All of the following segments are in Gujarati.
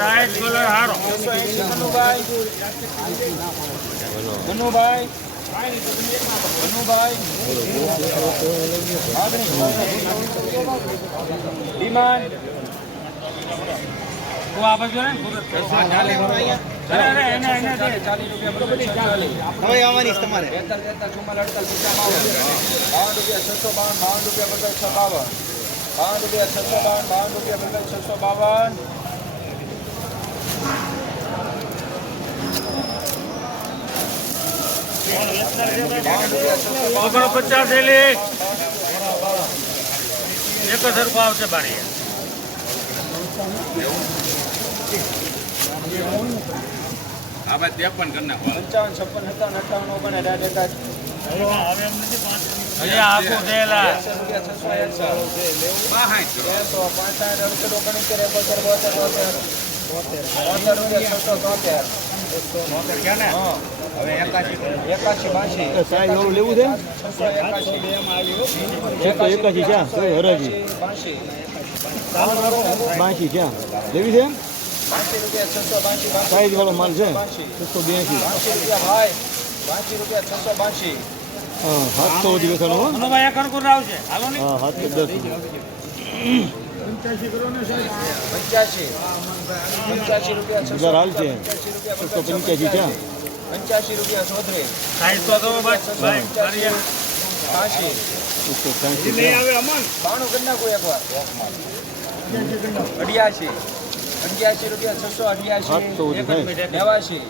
સાઈઝ કલર હારો. મનુભાઈ. ડિમાન્ડ તું આ બાજુ ને હવે આવવાની તમારે. અડતાલીસ બાવન રૂપિયા છસો બાવન બાવન રૂપિયા બદલ છ બાવન. બાવન રૂપિયા છસો બાવન બાવન રૂપિયા બદલ છસો બાવન. બાવન રૂપિયા છસો ઓગણ પચાસ થેલી એક હજાર ભાવ છે બારી પંચાવન છપ્પન સત્તાવન અઠાવન ઓગણ અઢાર એકાદ હજી આખું થયેલા એકસો રૂપિયા છસો એકસો. બેસો પાંસઠ અડસઠ ઓગણીસેર એકોતેર બોતેર બોતેર બોતેર રૂપિયા છસો તોતેર હા એકાશી બાશી વાળું લેવું છે છસો એકાશી એકાશી ક્યાં કઈ હરાજી. બાશી ક્યાં? લેવી છે સાઈઝ વાળો માલ છે? છસો બ્યાસી રૂપિયા છસો હા સાતસો સુધી વેચાણો હો. મનુભાઈ એક કણકુર રાવ છે. હાલો હા સાત દસ. પંચ્યાસી પંચ્યાસી. રૂપિયા છસો હજાર છે. પંચ્યાસી રૂપિયા ચોત્રીસ સાઈઝ તો અમન બાણું કરી નાખું એકવાર. અઢિયાસી. અઠ્યાસી રૂપિયા છસો થાય. નેવાસી.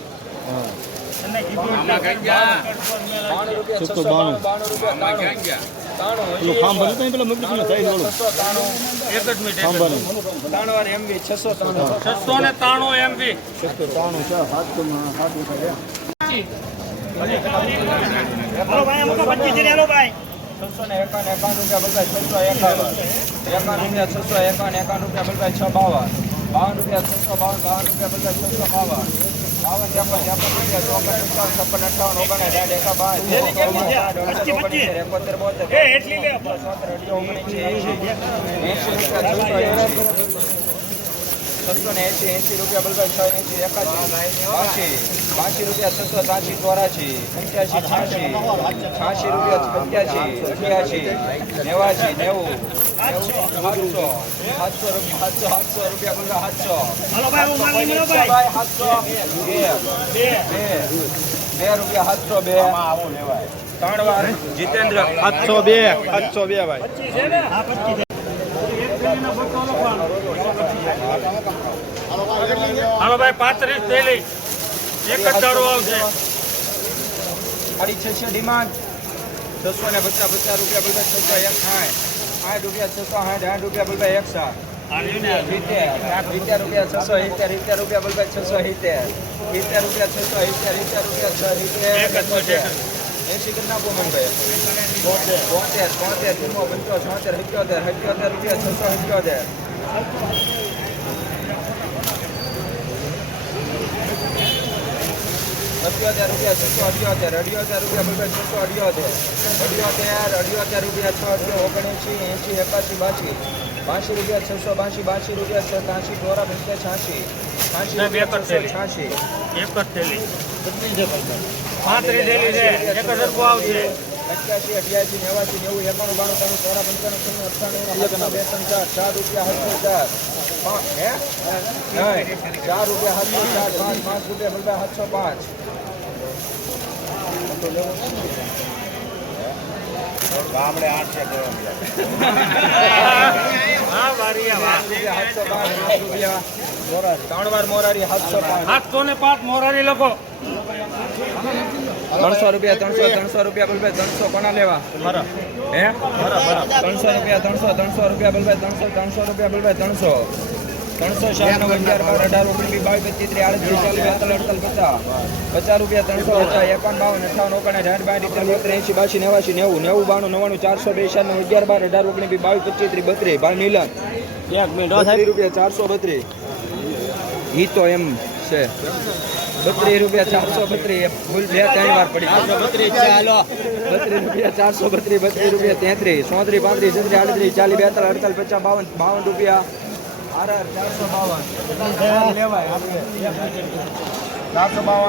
બાણું રૂપિયા છસો બાણું. બાણું. રૂપિયા છસો છસો ને ત્રાણું એમ બી. છસો ત્રાણું છે સાતસો માં સાત રૂપિયા છસો ને એકાવન એકાવન રૂપિયા બદલાય છસો એકાવન એકાવન રૂપિયા છસો એકાવન એકાવન રૂપિયા બદલાય છ બાવન બાવન રૂપિયા છસો બાવન બાવન રૂપિયા બદલાય છસો બાવન બાવન ત્રેપન ત્રેપન રૂપિયા ચોપન પંચાવન છપ્પન અઠાવન ઓગણ અઢાર એકા બાર એકોતેર બોતેર એટલી લે ચોતેર અઢી ઓગણીસી એંશી રૂપિયા છસો છસો ને એસી એસી રૂપિયા બદલાય છ એસી એકાસી બાશી બાશી રૂપિયા છસો સાસી ચોરાસી પંચ્યાસી છ્યાસી છ્યાસી રૂપિયા પંચ્યાસી અઠ્યાસી નેવાસી નેવું સાતસો સાતસો રૂપિયા સાતસો સાતસો રૂપિયા બદલા સાતસો. ભાઈ સાતસો બે બે બે રૂપિયા સાતસો બે. ત્રણ વાર જીતેન્દ્ર સાતસો બે સાતસો બે ભાઈ. હાલો ભાઈ પાંત્રીસ થેલી એક જ દાડો આવશે. સાડી છસો ડિમાન્ડ. છસો ને પચાસ પચાસ રૂપિયા બધા છસો એક સાઠ. સાઠ રૂપિયા છસો સાઠ સાઠ રૂપિયા બધા એક સાઠ. સિત્તેર રૂપિયા છસો સિત્તેર સિત્તેર રૂપિયા બધા છસો સિત્તેર. સિત્તેર રૂપિયા છસો સિત્તેર સિત્તેર રૂપિયા છ સિત્તેર. એસી કરી નાખો મનભાઈ બોતેર બોતેર બોતેર ચુમ્મો પંચો છોતેર સિત્યોતેર સિત્યોતેર રૂપિયા છસો સિત્યોતેર અઠ્યોતેર રૂપિયા છસો અઠ્યોતેર અઠ્યોતેર રૂપિયા બધા છસો અઠ્યોતેર અઠ્યોતેર અઠ્યોતેર રૂપિયા છ અઠ્યો ઓગણએંશી એંસી એકાશી બાસી. બાસી રૂપિયા છસો બાસી બાસી રૂપિયા છ ત્યાંશી ચોરા પંચાસ છ્યાસી. છ્યાસી છસો. છ્યાસી. એક જ થેલી પાંત્રીસ થેલી છે એક સરખું આવશે. અઠ્યાસી અઠ્યાસી નેવાસી નેવું એકાણું બાણું ત્રણ ચોરા પંચાણું અઠ્ઠાણું બે ત્રણ ચાર ચાર રૂપિયા સાતસો ચાર. પાંચ હે? નહીં. ચાર રૂપિયા સાતસો ચાર પાંચ પાંચ રૂપિયા બધા સાતસો પાંચ. હા આઠ ત્રણ વાર મોરારી સાતસો સાતસો ને પાંચ મોરારી લખો. ત્રણસો રૂપિયા ત્રણસો ત્રણસો રૂપિયા બોલભાઈ ત્રણસો કોના લેવા? હે? ત્રણસો રૂપિયા ત્રણસો ત્રણસો રૂપિયા બોલભાઈ ત્રણસો ત્રણસો રૂપિયા બોલભાઈ ત્રણસો. ત્રણસો શાહનવ અગિયાર બાર અઢાર ઓગણીસ બાવીસ પચીસ ત્રીસ આડત્રીસ ચાલીસ બેતાલીસ અડતાલીસ પચાસ. પચાસ રૂપિયા ત્રણસો પચાસ એકાવન બાવન અઠાવન ઓગણ અઢાર બાર બોતેર એંશી બાસી નેવાસી નેવું નેવું બાણું નવ્વાણું ચારસો બે અગિયાર બાર અઢાર ઓગણીસ બાવીસ પચીસ ત્રીસ બત્રીસ ભાઈ એક મિનિટ રૂપિયા ચારસો બત્રીસ. ઈ તો એમ છે. બત્રીસ રૂપિયા ચારસો બત્રીસ ભૂલ બે ત્રણ વાર પડી. ચાલો. બત્રીસ રૂપિયા ચારસો બત્રીસ બત્રીસ રૂપિયા તેત્રીસ ચોત્રીસ પાંત્રીસ છત્રીસ આડત્રીસ ચાલીસ બેતાલીસ અડતાલીસ પચાસ બાવન બાવન રૂપિયા. ચારસો બાવન. લેવાય આપણે. ચારસો બાવન.